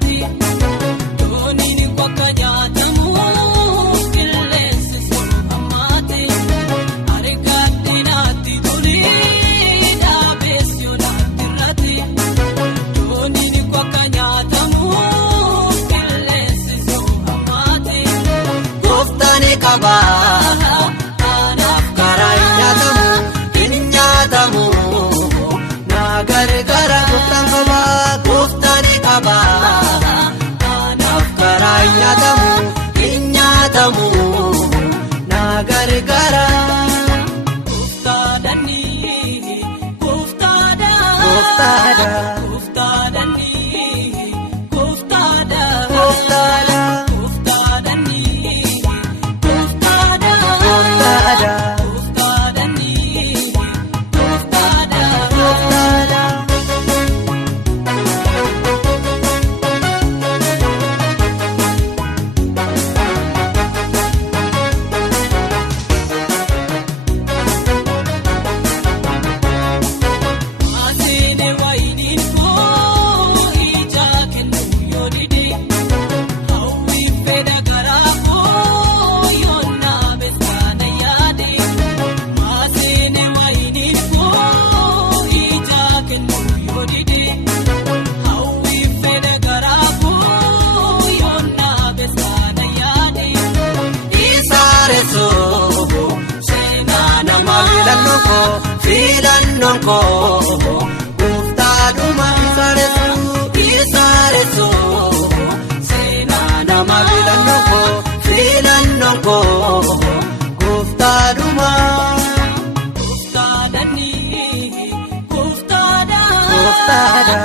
dirrati. Dooniin bakka nyaatamu qilleensi sun hammaate. Argaatti naatti tole dhaabeessi naatti dirrati. Dooniin bakka nyaatamu qilleensi sun hammaate. Gooftaan qaba anaaf karaa hin nyaatamu hin nyaatamu na gargaara gooftaan qaba. Gooftaan qaba anaaf karaa hin nyaatamu hin nyaatamu na gargaara. Gooftaadhaani gooftaadha. Gooftaadha. Gooftaadhaani gooftaadha. Gooftaadha. Gooftaadhaani gooftaadha. Gooftaadha. Gooftaadhaani gooftaadha. Gooftaadha. Aseene wayiin koo ija kennu yoo dide. Hawwi fedha garaa koo yoo naabe sana yaade. Aseene wayiin koo ija kennu yoo dide. Hawwi fedha garaa koo yoo naabe sana yaade. Isaareso seenaa nama filannoon koo gooftaadhuma. Isaareso seenaa nama filannoon koo gooftaadhuma. Gooftaadhaani gooftaadha. Gooftaadha.